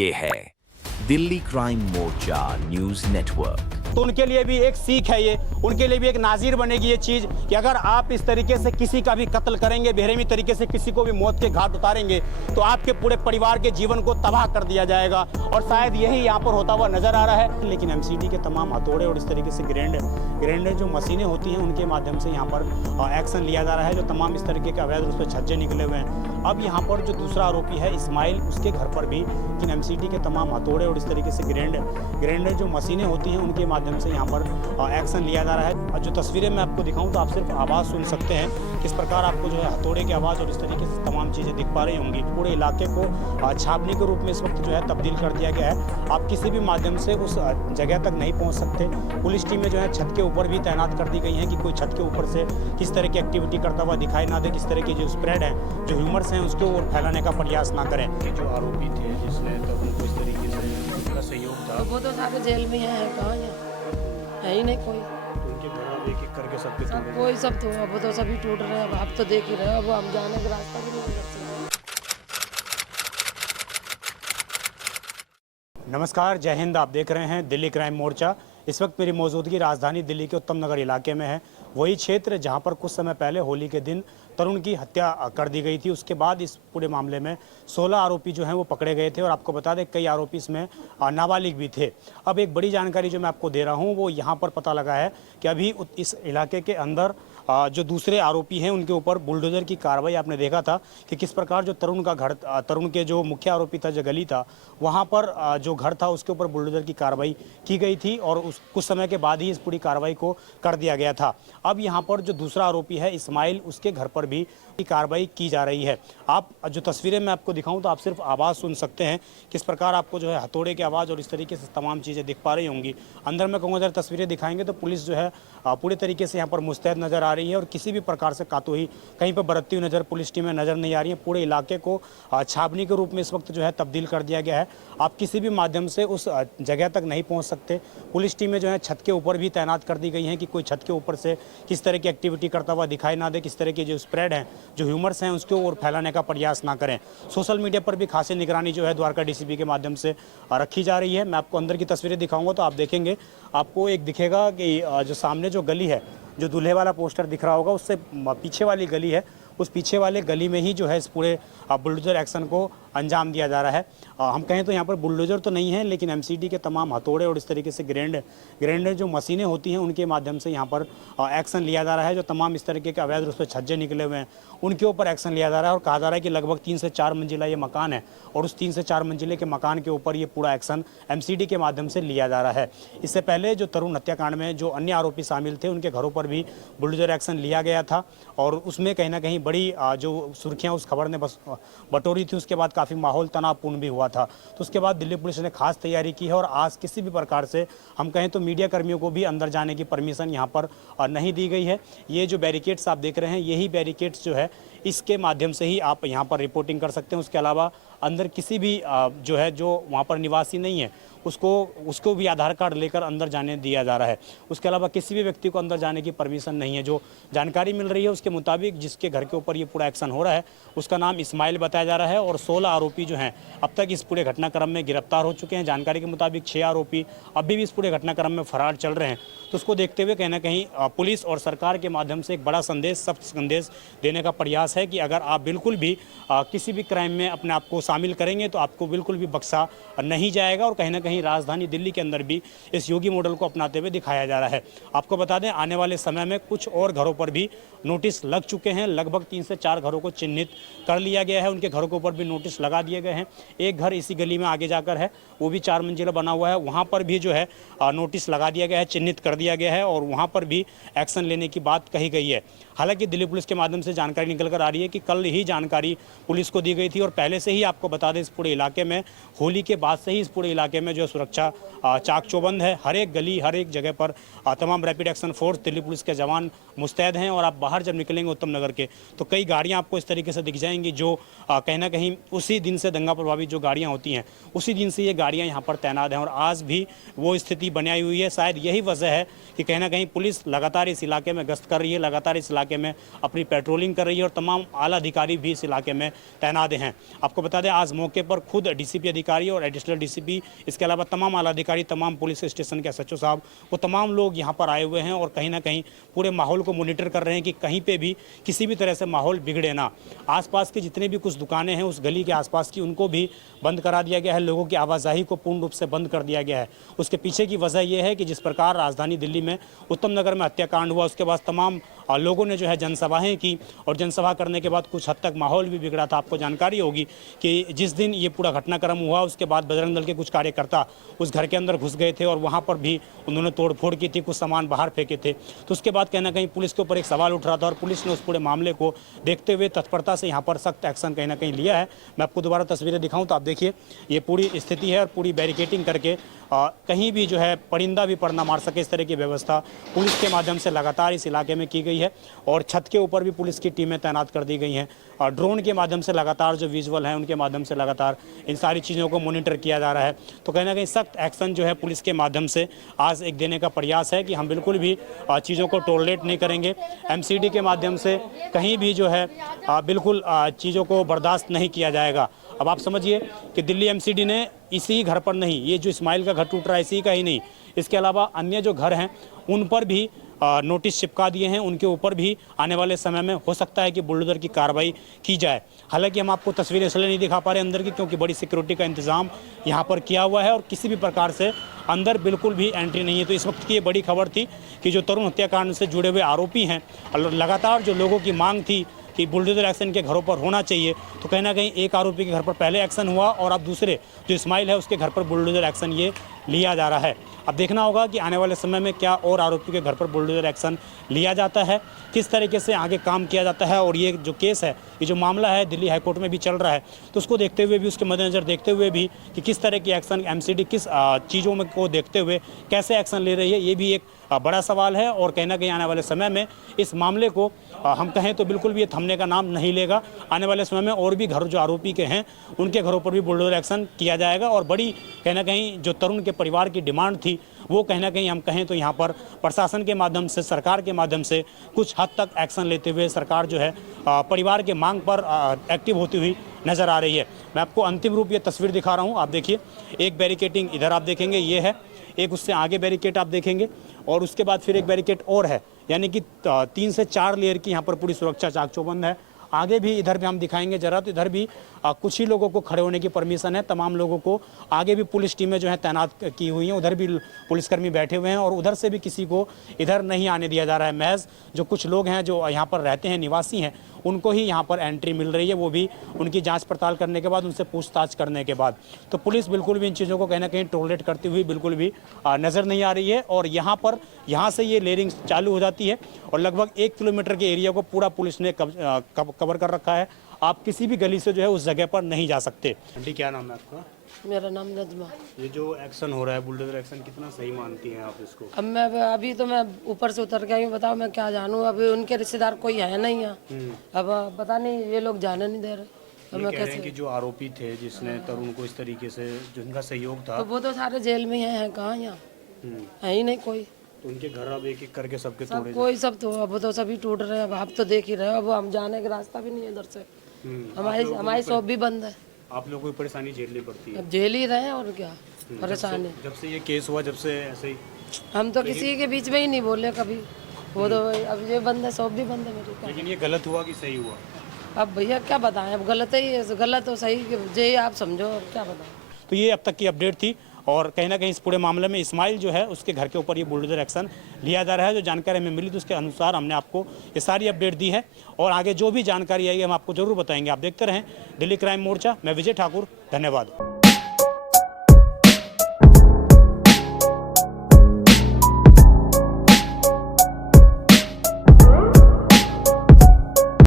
ये है दिल्ली क्राइम मोर्चा news network. तो उनके लिए भी एक सीख है ये, उनके लिए भी एक नाजीर बनेगी ये चीज़ कि अगर आप इस तरीके से किसी का भी कत्ल करेंगे, बेरहमी तरीके से किसी को भी मौत के घाट उतारेंगे तो आपके पूरे परिवार के जीवन को तबाह कर दिया जाएगा। और शायद यही यहाँ पर होता हुआ नजर आ रहा है। लेकिन एमसीडी के तमाम हथौड़े और इस तरीके से ग्रेंडर जो मशीनें होती हैं उनके माध्यम से यहाँ पर एक्शन लिया जा रहा है। जो तमाम इस तरीके के अवैध रूप से छज्जे निकले हुए हैं। अब यहाँ पर जो दूसरा आरोपी है इस्माइल, उसके घर पर भी लेकिन एमसीडी के तमाम हथौड़े और इस तरीके से ग्रेंडर जो मशीनें होती हैं उनके माध्यम से यहाँ पर एक्शन लिया जा रहा है। और जो तस्वीरें मैं आपको दिखाऊं तो आप सिर्फ आवाज़ सुन सकते हैं, किस प्रकार आपको जो है हथौड़े की आवाज़ और इस तरीके से तमाम चीज़ें दिख पा रही होंगी। पूरे इलाके को छावनी के रूप में इस वक्त जो है तब्दील कर दिया गया है। आप किसी भी माध्यम से उस जगह तक नहीं पहुँच सकते। पुलिस टीमें जो है छत के ऊपर भी तैनात कर दी गई हैं कि कोई छत के ऊपर से किस तरह की एक्टिविटी करता हुआ दिखाई ना दे, किस तरह की जो स्प्रेड है, जो ह्यूमर्स हैं उसको और फैलाने का प्रयास ना करें। जो आरोपी थे जिसने तब उनको इस तरीके से उनका सहयोग था, वो तो सारे जेल में है, कहाँ है ही नहीं कोई। उनके घर एक एक करके सबके सब कोई सब तो अब तो सभी टूट रहे हैं। अब आप तो देख ही रहे हो, अब हम जाने का रास्ता भी नहीं कर सकते। नमस्कार, जय हिंद। आप देख रहे हैं दिल्ली क्राइम मोर्चा। इस वक्त मेरी मौजूदगी राजधानी दिल्ली के उत्तम नगर इलाके में है। वही क्षेत्र जहां पर कुछ समय पहले होली के दिन तरुण की हत्या कर दी गई थी। उसके बाद इस पूरे मामले में 16 आरोपी जो हैं वो पकड़े गए थे और आपको बता दें कई आरोपी इसमें नाबालिग भी थे। अब एक बड़ी जानकारी जो मैं आपको दे रहा हूं वो यहाँ पर पता लगा है कि अभी इस इलाके के अंदर जो दूसरे आरोपी हैं उनके ऊपर बुलडोजर की कार्रवाई आपने देखा था कि किस प्रकार जो तरुण के जो मुख्य आरोपी था, जो गली था, वहाँ पर जो घर था उसके ऊपर बुलडोजर की कार्रवाई की गई थी और कुछ समय के बाद ही इस पूरी कार्रवाई को कर दिया गया था। अब यहाँ पर जो दूसरा आरोपी है इस्माइल, उसके घर पर भी कार्रवाई की जा रही है। आप जो तस्वीरें मैं आपको दिखाऊं तो आप सिर्फ आवाज़ सुन सकते हैं, किस प्रकार आपको जो है हथौड़े की आवाज़ और इस तरीके से तमाम चीज़ें दिख पा रही होंगी। अंदर मैं कहूँगा जब तस्वीरें दिखाएंगे तो पुलिस जो है पूरे तरीके से यहाँ पर मुस्तैद नज़र आ रही है और किसी भी प्रकार से कातोही कहीं पर बरतती हुई नज़र पुलिस टीमें नज़र नहीं आ रही है। पूरे इलाके को छावनी के रूप में इस वक्त जो है तब्दील कर दिया गया है। आप किसी भी माध्यम से उस जगह तक नहीं पहुँच सकते। पुलिस टीमें जो है छत के ऊपर भी तैनात कर दी गई हैं कि कोई छत के ऊपर से किस तरह की एक्टिविटी करता हुआ दिखाई ना दे, किस तरह की जो स्प्रेड है, जो ह्यूमर्स हैं उसको और फैलाने का प्रयास ना करें। सोशल मीडिया पर भी खासी निगरानी जो है द्वारका डीसीपी के माध्यम से रखी जा रही है। मैं आपको अंदर की तस्वीरें दिखाऊंगा तो आप देखेंगे, आपको एक दिखेगा कि जो सामने जो गली है, जो दूल्हे वाला पोस्टर दिख रहा होगा, उससे पीछे वाली गली है, उस पीछे वाले गली में ही जो है इस पूरे बुलडोजर एक्शन को अंजाम दिया जा रहा है। हम कहें तो यहाँ पर बुलडोजर तो नहीं है, लेकिन एमसीडी के तमाम हथौड़े और इस तरीके से ग्रेंडर जो मशीनें होती हैं उनके माध्यम से यहाँ पर एक्शन लिया जा रहा है। जो तमाम इस तरीके के अवैध रूप से छज्जे निकले हुए हैं उनके ऊपर एक्शन लिया जा रहा है। और कहा जा रहा है कि लगभग 3 से 4 मंजिला ये मकान है और उस 3 से 4 मंजिले के मकान के ऊपर ये पूरा एक्शन एमसीडी के माध्यम से लिया जा रहा है। इससे पहले जो तरुण हत्याकांड में जो अन्य आरोपी शामिल थे उनके घरों पर भी बुलडोजर एक्शन लिया गया था और उसमें कहीं ना कहीं बड़ी जो सुर्खियां उस खबर ने बटोरी थी। उसके बाद काफ़ी माहौल तनावपूर्ण भी हुआ था। तो उसके बाद दिल्ली पुलिस ने खास तैयारी की है और आज किसी भी प्रकार से हम कहें तो मीडिया कर्मियों को भी अंदर जाने की परमिशन यहाँ पर नहीं दी गई है। ये जो बैरिकेड्स आप देख रहे हैं, यही बैरिकेड्स जो है इसके माध्यम से ही आप यहाँ पर रिपोर्टिंग कर सकते हैं। उसके अलावा अंदर किसी भी जो है जो वहाँ पर निवासी नहीं है उसको भी आधार कार्ड लेकर अंदर जाने दिया जा रहा है। उसके अलावा किसी भी व्यक्ति को अंदर जाने की परमिशन नहीं है। जो जानकारी मिल रही है उसके मुताबिक जिसके घर के ऊपर ये पूरा एक्शन हो रहा है उसका नाम इस्माइल बताया जा रहा है और 16 आरोपी जो हैं अब तक इस पूरे घटनाक्रम में गिरफ्तार हो चुके हैं। जानकारी के मुताबिक 6 आरोपी अभी भी इस पूरे घटनाक्रम में फरार चल रहे हैं। तो उसको देखते हुए कहीं ना कहीं पुलिस और सरकार के माध्यम से एक बड़ा संदेश, सख्त संदेश देने का प्रयास है कि अगर आप बिल्कुल भी किसी भी क्राइम में अपने आप को शामिल करेंगे तो आपको बिल्कुल भी बख्शा नहीं जाएगा। और कहीं ना कहीं राजधानी दिल्ली के अंदर भी इस योगी मॉडल को अपनाते हुए दिखाया जा रहा है। आपको बता दें आने वाले समय में कुछ और घरों पर भी नोटिस लग चुके हैं। लगभग 3 से 4 घरों को चिन्हित कर लिया गया है, उनके घरों के ऊपर भी नोटिस लगा दिए गए हैं। एक घर इसी गली में आगे जाकर है, वो भी 4 मंजिला बना हुआ है, वहाँ पर भी जो है नोटिस लगा दिया गया है, चिन्हित कर दिया गया है और वहाँ पर भी एक्शन लेने की बात कही गई है। हालांकि दिल्ली पुलिस के माध्यम से जानकारी निकल कर आ रही है कि कल ही जानकारी पुलिस को दी गई थी और पहले से ही आपको बता दें इस पूरे इलाके में होली के बाद से ही इस पूरे इलाके में जो जो है सुरक्षा चाक चौबंद है। हर एक गली, हर एक जगह पर तमाम rapid action force, Delhi police के जवान मुस्तैद हैं। और आप बाहर जब निकलेंगे उत्तम नगर के, तो कई गाड़ियां आपको इस तरीके से दिख जाएंगी जो कहीं ना कहीं उसी दिन से दंगा प्रभावित जो गाड़ियां होती हैं, उसी दिन से ये गाड़ियां यहाँ पर तैनात हैं और आज भी वो स्थिति बनाई हुई है। शायद यही वजह है कि कहीं ना कहीं पुलिस लगातार इस इलाके में गश्त कर रही है, लगातार इस इलाके में अपनी पेट्रोलिंग कर रही है और तमाम आला अधिकारी भी इस इलाके में तैनात हैं। आपको बता दें, आज मौके पर खुद डीसीपी अधिकारी और एडिशनल डीसीपी, इसके अलावा तमाम आला अधिकारी, तमाम पुलिस स्टेशन के एसएचओ साहब, वो तमाम लोग यहाँ पर आए हुए हैं और कहीं ना कहीं पूरे माहौल को मॉनिटर कर रहे हैं कि कहीं पे भी किसी भी तरह से माहौल बिगड़े ना। आसपास की जितने भी कुछ दुकानें हैं उस गली के आसपास की, उनको भी बंद करा दिया गया है। लोगों की आवाजाही को पूर्ण रूप से बंद कर दिया गया है। उसके पीछे की वजह यह है कि जिस प्रकार राजधानी दिल्ली में उत्तम नगर में हत्याकांड हुआ, उसके बाद तमाम लोगों ने जो है जनसभाएं की और जनसभा करने के बाद कुछ हद तक माहौल भी बिगड़ा था। आपको जानकारी होगी कि जिस दिन ये पूरा घटनाक्रम हुआ, उसके बाद बजरंग दल के कुछ कार्यकर्ता उस घर के अंदर घुस गए थे और वहाँ पर भी उन्होंने तोड़फोड़ की थी, कुछ सामान बाहर फेंके थे। तो उसके बाद कहीं ना कहीं पुलिस के ऊपर एक सवाल उठ रहा था और पुलिस ने उस पूरे मामले को देखते हुए तत्परता से यहाँ पर सख्त एक्शन कहीं ना कहीं लिया है। मैं आपको दोबारा तस्वीरें दिखाऊं तो आप देखिए, ये पूरी स्थिति है और पूरी बैरिकेटिंग करके कहीं भी जो है परिंदा भी पर ना मार सके, इस तरह की व्यवस्था पुलिस के माध्यम से लगातार इस इलाके में की गई है। और छत के ऊपर भी पुलिस की टीमें तैनात कर दी गई हैं और ड्रोन के माध्यम से लगातार जो विजुअल हैं उनके माध्यम से लगातार इन सारी चीज़ों को मॉनिटर किया जा रहा है। तो कहीं ना कहीं सख्त एक्शन जो है पुलिस के माध्यम से आज एक देने का प्रयास है कि हम बिल्कुल भी चीज़ों को टॉलरेट नहीं करेंगे। एमसीडी के माध्यम से कहीं भी जो है बिल्कुल चीज़ों को बर्दाश्त नहीं किया जाएगा। अब आप समझिए कि दिल्ली एमसीडी ने इसी घर पर नहीं, ये जो इस्माइल का घर टूट रहा है इसी का ही नहीं, इसके अलावा अन्य जो घर हैं उन पर भी नोटिस चिपका दिए हैं। उनके ऊपर भी आने वाले समय में हो सकता है कि बुलडोजर की कार्रवाई की जाए। हालांकि हम आपको तस्वीरें इसलिए नहीं दिखा पा रहे अंदर की, क्योंकि बड़ी सिक्योरिटी का इंतजाम यहाँ पर किया हुआ है और किसी भी प्रकार से अंदर बिल्कुल भी एंट्री नहीं है। तो इस वक्त की ये बड़ी खबर थी कि जो तरुण हत्याकांड से जुड़े हुए आरोपी हैं, लगातार जो लोगों की मांग थी कि बुलडोजर एक्शन के घरों पर होना चाहिए, तो कहीं ना कहीं एक आरोपी के घर पर पहले एक्शन हुआ और अब दूसरे जो इस्माइल है उसके घर पर बुलडोजर एक्शन ये लिया जा रहा है। अब देखना होगा कि आने वाले समय में क्या और आरोपी के घर पर बुलडोजर एक्शन लिया जाता है, किस तरीके से आगे काम किया जाता है। और ये जो केस है, ये जो मामला है दिल्ली हाईकोर्ट में भी चल रहा है, तो उसको देखते हुए भी, उसके मद्देनजर देखते हुए भी कि किस तरह की एक्शन एमसीडी किस चीज़ों में को देखते हुए कैसे एक्शन ले रही है, ये भी एक बड़ा सवाल है। और कहीं ना कहीं आने वाले समय में इस मामले को हम कहें तो बिल्कुल भी ये थमने का नाम नहीं लेगा। आने वाले समय में और भी घर जो आरोपी के हैं उनके घरों पर भी बुलडोजर एक्शन किया जाएगा। और बड़ी कहीं ना कहीं जो तरुण के परिवार की डिमांड थी, वो कहीं ना कहीं हम कहें तो यहाँ पर प्रशासन के माध्यम से, सरकार के माध्यम से कुछ हद तक एक्शन लेते हुए सरकार जो है परिवार के मांग पर एक्टिव होती हुई नज़र आ रही है। मैं आपको अंतिम रूप ये तस्वीर दिखा रहा हूँ। आप देखिए, एक बैरिकेटिंग इधर आप देखेंगे, ये है एक, उससे आगे बैरिकेड आप देखेंगे और उसके बाद फिर एक बैरिकेड और है, यानी कि 3 से 4 लेयर की यहाँ पर पूरी सुरक्षा चाक चौबंद है। आगे भी इधर भी हम दिखाएंगे जरा, तो इधर भी कुछ ही लोगों को खड़े होने की परमिशन है, तमाम लोगों को आगे भी पुलिस टीमें जो है तैनात की हुई हैं, उधर भी पुलिसकर्मी बैठे हुए हैं और उधर से भी किसी को इधर नहीं आने दिया जा रहा है। महज जो कुछ लोग हैं जो यहाँ पर रहते हैं, निवासी हैं, उनको ही यहाँ पर एंट्री मिल रही है, वो भी उनकी जांच पड़ताल करने के बाद, उनसे पूछताछ करने के बाद। तो पुलिस बिल्कुल भी इन चीज़ों को कहीं ना कहीं टॉलरेट करती हुई बिल्कुल भी नज़र नहीं आ रही है। और यहाँ से ये लेयरिंग चालू हो जाती है और लगभग 1 किलोमीटर के एरिया को पूरा पुलिस ने कवर कर रखा है। आप किसी भी गली से जो है उस जगह पर नहीं जा सकते। आंटी, क्या नाम है आपका? मेरा नाम नजमा। ये जो एक्शन हो रहा है, बुलडोजर एक्शन, कितना सही मानती हैं आप इसको? अब मैं अभी तो मैं ऊपर से उतर के आई हूँ, बताओ मैं क्या जानूँ। अभी उनके रिश्तेदार कोई है नहीं है, अब पता नहीं, ये लोग जाने नहीं दे रहे। अब मैं कैसे कि जो आरोपी थे जिसने तरुण को इस तरीके से, जिनका सहयोग था, तो वो तो सारे जेल में हैं, कहाँ यहाँ है ही नहीं कोई। तो उनके घर अब एक एक करके सबके सब तोड़े कोई सब तो अब तो सभी टूट रहे हैं। अब आप तो देख ही रहे हो, अब हम जाने का रास्ता भी नहीं है इधर से। हमारी शॉप भी बंद है। आप लोगों को परेशानी झेलनी पड़ती है। अब झेल ही रहे हैं और क्या परेशानी। जब से ये केस हुआ, जब से ऐसे ही हम तो किसी के बीच में ही नहीं बोले कभी। वो तो अब ये बंद है, शॉप भी बंद है मेरी। लेकिन ये गलत हुआ कि सही हुआ? अब भैया क्या बताएं, अब गलत ही है, गलत तो सही जे आप समझो, अब क्या बताएं। तो ये अब तक की अपडेट थी और कहीं ना कहीं इस पूरे मामले में इस्माइल जो है उसके घर के ऊपर ये बुलडोजर एक्शन लिया जा रहा है। जो जानकारी हमें मिली तो उसके अनुसार हमने आपको ये सारी अपडेट दी है और आगे जो भी जानकारी आई हम आपको जरूर बताएंगे। आप देखते रहें दिल्ली क्राइम मोर्चा। मैं विजय ठाकुर, धन्यवाद।